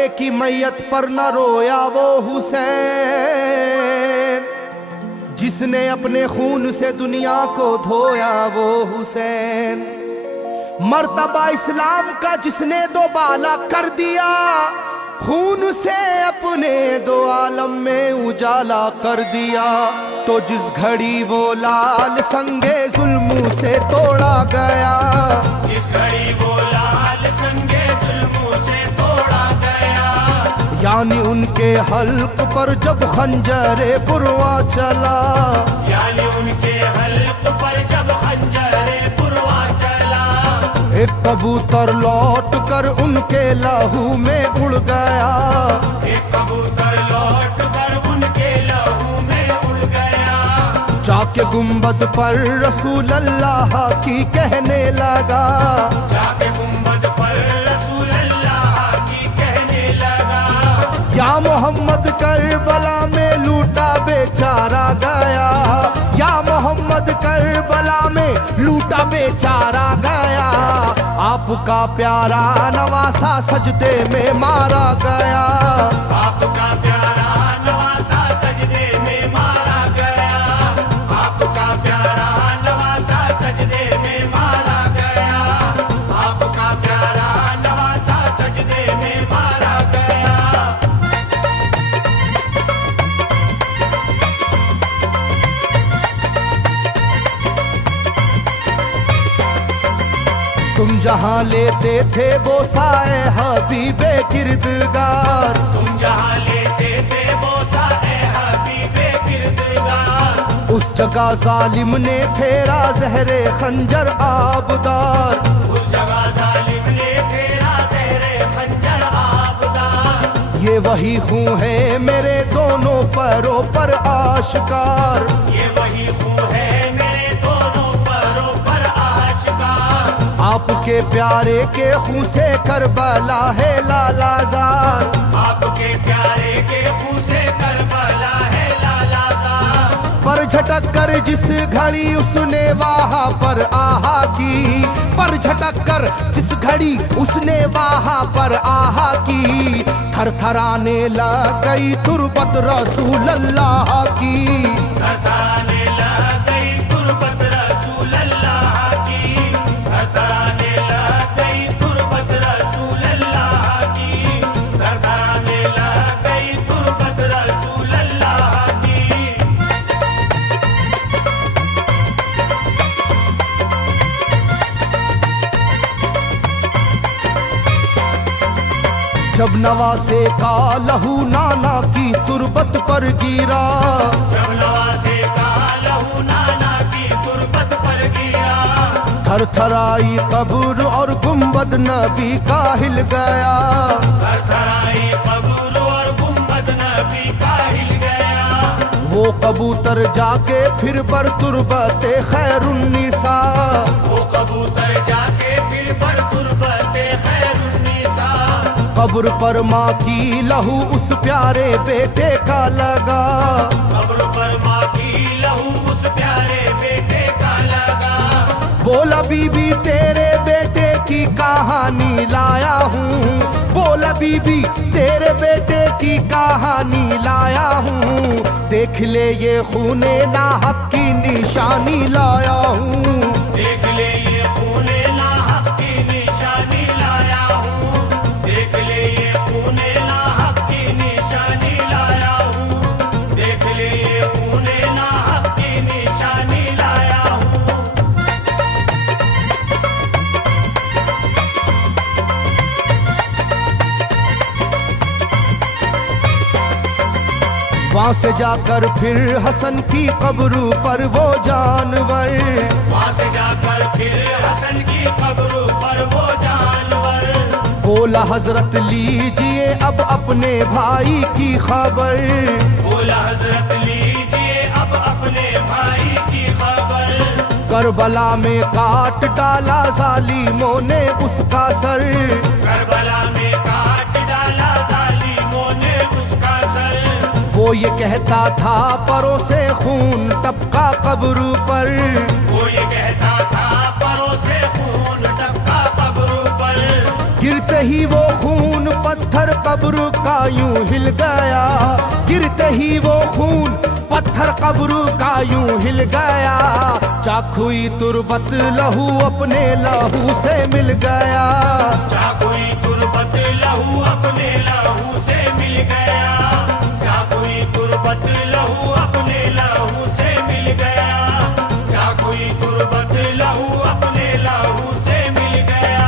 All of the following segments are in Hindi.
बेटे की मैयत पर न रोया वो हुसैन, जिसने अपने खून से दुनिया को धोया वो हुसैन। मर्तबा इस्लाम का जिसने दोबाला कर दिया, खून से अपने दो आलम में उजाला कर दिया। तो जिस घड़ी वो लाल संगे जुल्म से तोड़ा गया, जिस घड़ी वो लाल संगे जुल्म से तोड़ा गया, यानी उनके हल्क पर जब खंजरे पुरवा चला, यानी उनके हल्क पर जब खंजरे पुरवा चला, एक कबूतर लौट कर उनके लहू में उड़ गया, एक कबूतर लौट कर उनके लहू में उड़ गया। जाके गुंबद पर रसूल अल्लाह की कहने लगा, जाके गुंबद पर रसूल अल्लाह की कहने लगा, या मोहम्मद करबला में लूटा बेचारा गया, या मोहम्मद करबला में लूटा बेचारा गया। आपका प्यारा नवासा सजदे में मारा गया, आपका प्यारा नवासा सजदे में मारा गया, आपका प्यारा नवासा सजदे में मारा गया, आपका प्यारा नवासा सजदे में मारा गया। तुम जहाँ लेते थे बोसाए हबीबे किरदगार, तुम जहाँ लेते थे बोसा ए हबीबे किरदगार, उस जगह जालिम ने फेरा जहरे खंजर आबदार। उस जगह जालिम ने फेरा ज़हरे खंजर आबदार। ये वही खून है मेरे दोनों पैरों पर आश्कार, ये वही खून है मेरे दोनों पैरों पर आशिकार। आपके प्यारे के खून से करबला है लालाजार, आपके प्यारे के खून से करबला है लालाजार। पर झटक कर जिस घड़ी उसने वहाँ पर आहा की, पर झटक कर जिस घड़ी उसने वहाँ पर आहा की, थरथराने लग गई तुरबत रसूल अल्लाह की, थरथराने लग गई तुरबत रसूल अल्लाह की, थरथराने लग गई तुरबत रसूल अल्लाह की, थरथराने लग गई तुरबत रसूल अल्लाह की। जब नवासे का लहू नाना की तुरबत पर गिरा, जब नवासे का लहू नाना की तुरबत पर गिरा, थरथराई कब्र और गुंबद नबी का हिल गया। थरथराई कब्र और गुंबद नबी का हिल गया। वो कबूतर जाके फिर पर तुरबते खैरुन्निसा, वो कबूतर जाके फिर पर तुरबते खैरुन्निसा, कब्र पर माँ की लहू उस प्यारे बेटे का लगा, कब्र पर माँ की लहू उस प्यारे बेटे का लगा। बोला बीबी तेरे बेटे की कहानी लाया हूँ, बोला बीबी तेरे बेटे की कहानी लाया हूँ, देख ले ये खूने नाहक की निशानी लाया हूँ, देख ले ये खूने नाहक की निशानी लाया हूँ, देख ले ये खूने नाहक की निशानी लाया हूँ, देख ले ये खूने नाहक की निशानी लाया हूँ। वहाँ से जाकर फिर हसन की कब्र पर वो जानवर, वहाँ से जाकर फिर हसन की कब्र पर वो जानवर, बोला हजरत लीजिए अब अपने भाई की खबर, बोला हजरत लीजिए अब अपने भाई की खबर। करबला में काट डाला जालिमों ने उसका सर, करबला में काट डाला जालिमों ने उसका सर। वो ये कहता था परों से खून टपका कब्र पर, वो ये कहता था परों से खून टपका कब्र पर। गिरते ही वो खून पत्थर कब्र का यूं हिल गया, गिरते ही वो खून पत्थर कब्र का यूं हिल गया। चाकुई तुरबत लहू अपने लहू से मिल गया, चाकुई तुरबत लहू अपने लहू से मिल गया, चाकुई तुरबत लहू अपने लहू से मिल गया, चाकुई तुरबत लहू अपने लहू से मिल गया।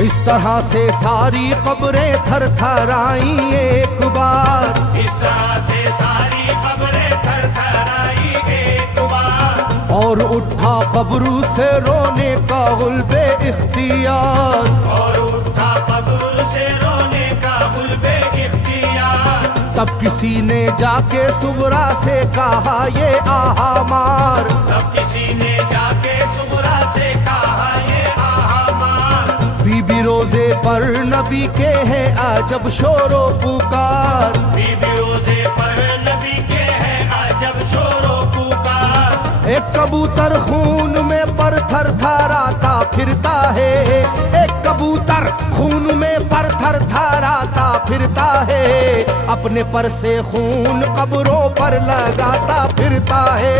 इस तरह से सारी कब्रें थर थर आई एक बार, इस तरह से सारी कब्रें थर थर आई एक बार, और उठा कब्र से रोने का गुल्बे इख्तियार, और उठा कब्र से रोने का गुल्बे इख्तियार। तब किसी ने जाके सुगरा से कहा ये आहा मार, तब किसी ने जाके सुगरा से कहा ये आहा मार। बीबी रोजे पर नबी के हैं अजब शोरो पुकार, बीबी रोजे पर नबी के हैं अजब शोरो पुकार। एक कबूतर खून में पर थर थराता फिरता है, एक कबूतर खून में पर थर थराता फिरता है, अपने पर से खून कब्रों पर लगाता फिरता है,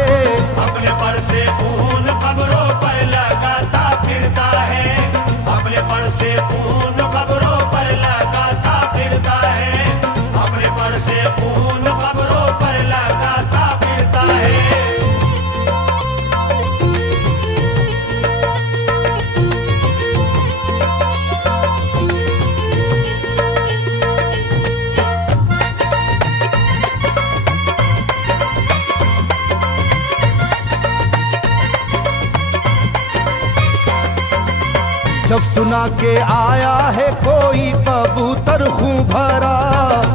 अपने पर से खून कब्रों पर लगाता फिरता है, अपने पर से खून कब्रों पर लगाता फिरता है, अपने पर से खून कब्रों पर लगाता फिरता है। जब सुना के आया है कोई कबूतर खूं भरा,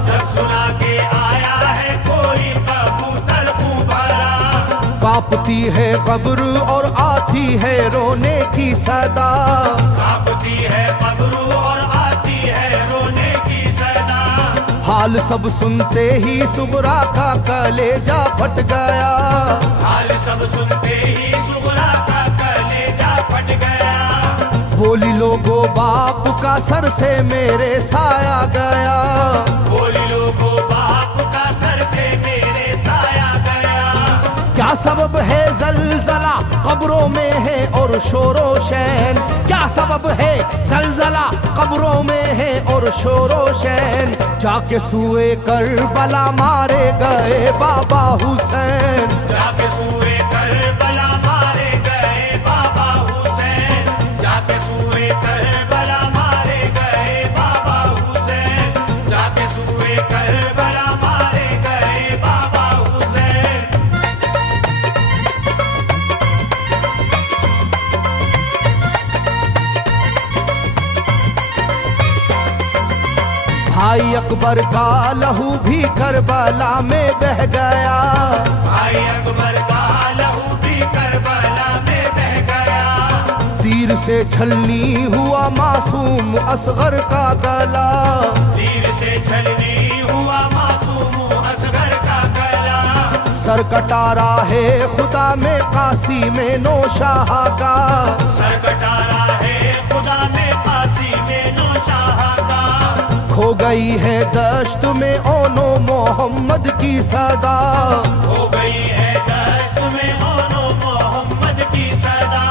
जब सुना के आया है कोई कबूतर खूं भरा, कांपती है कब्र और आती है रोने की सदा, कांपती है कब्र और आती है रोने की सदा। हाल सब सुनते ही सुगरा का कलेजा फट गया, हाल सब सुनते ही सुगरा का कलेजा फट गया। बोली लोगो बाप का सर से मेरे साया गया, बोली लोगो बाप का सर से मेरे साया गया। क्या सबब है जलजला कब्रों में है और शोरो शैन, क्या सबब है जलजला कब्रों में है और शोरो शैन। जाके सुए करबला मारे गए बाबा हुसैन, जाके सुए करबला मारे गए बाबा हुसैन, जाके सुए करबला मारे गए बाबा हुसैन, जाके सुए करबला मारे गए बाबा हुसैन। भाई अकबर का लहू भी करबला में बह गया, भाई अकबर का लहू भी करबला में बह गया। तीर से छलनी हुआ मासूम असगर का गला, तीर से छलनी हुआ मासूम असगर का गला। सर कटा है खुदा में काशी में नौशाह का, सर कटारा है खुदा में काशी में नौशाह का। खो गई है दश्त में ओनो मोहम्मद की सदा, हो गई है दश्त में ओनो मोहम्मद की सदा।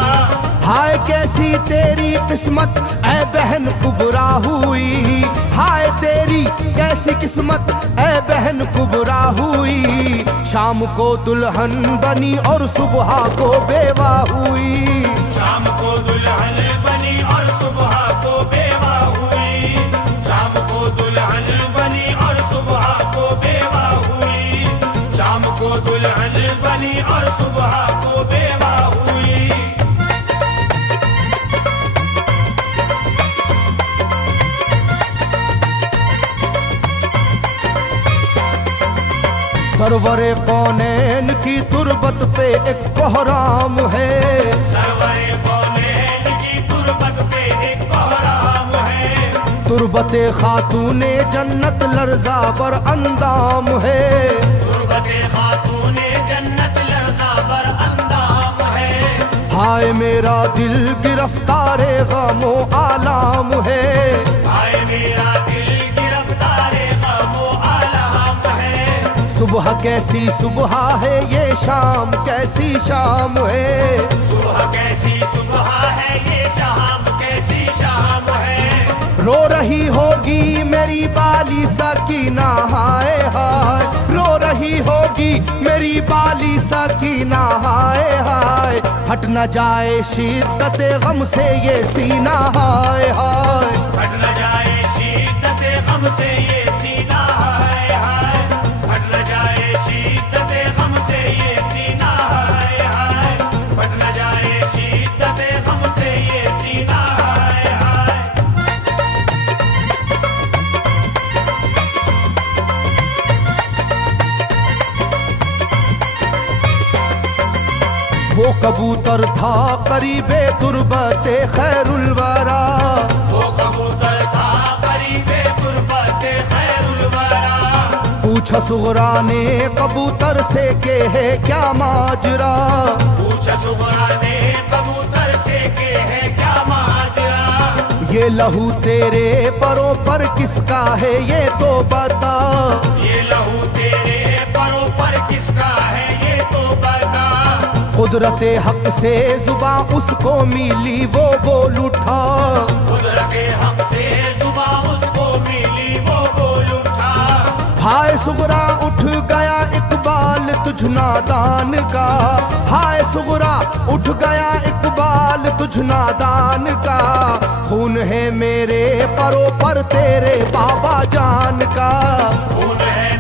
हाय कैसी तेरी किस्मत ऐ बहन कुबरा हुई, हाय तेरी कैसी किस्मत ऐ बहन कुबरा हुई। शाम को दुल्हन बनी और सुबह को बेवा हुई, शाम को दुल्हन बनी और सुबह को बेवा हुई, शाम को दुल्हन बनी और सुबह को बेवा हुई, शाम को दुल्हन बनी और सुबह को बेवा हुई। सरवरे कौनैन की तुरबत पे एक कोहराम है, सरवरे कौनैन की तुरबत पे एक कोहराम है। तुरबते खातूने जन्नत लर्जा पर अंदाम है, तुरबत गुरबते खातूने जन्नत लर्जा बर अंदाम है। हाय मेरा दिल गिरफ्तारे गमो आलाम है। हाय मेरा दिल गिरफ्तारे गमो आलाम है। सुबह कैसी सुबह है ये शाम कैसी शाम है। सुबह कैसी सुबह है ये शाम कैसी शाम है। रो रही होगी मेरी बाली सकीना हाय हाय। रो रही होगी मेरी बाली सकीना हाय हाय। हट न जाए शिद्दत गम से ये सीना हाय हाय। हट न जाए शिद्दत गम से ये सीना हाय हाय। हट न जाए शिद्दत गम से ये सीना हाय हाय। हट न जाए शिद्दत गम से ये सीना हाय हाय। वो कबूतर था करीबे तुरबते खैरुल वरा। वो कबूतर था करीबे तुरबते खैरुल वरा। पूछा सुगरा ने कबूतर से के है क्या माजरा। पूछा सुगरा ने कबूतर से के है क्या माजरा। ये लहू तेरे परों पर किसका है ये तो बता। ये लहू तेरे परों पर किसका है ये तो बता। कुदरते हक से जुबां उसको मिली वो बोल उठा। कुदरते हक से जुबां उसको मिली वो बोल उठा। हाय सुगरा उठ गया इकबाल तुझ नादान का। हाय सुगरा उठ गया इकबाल तुझ नादान का। खून है मेरे परों पर तेरे बाबा जान का। खून है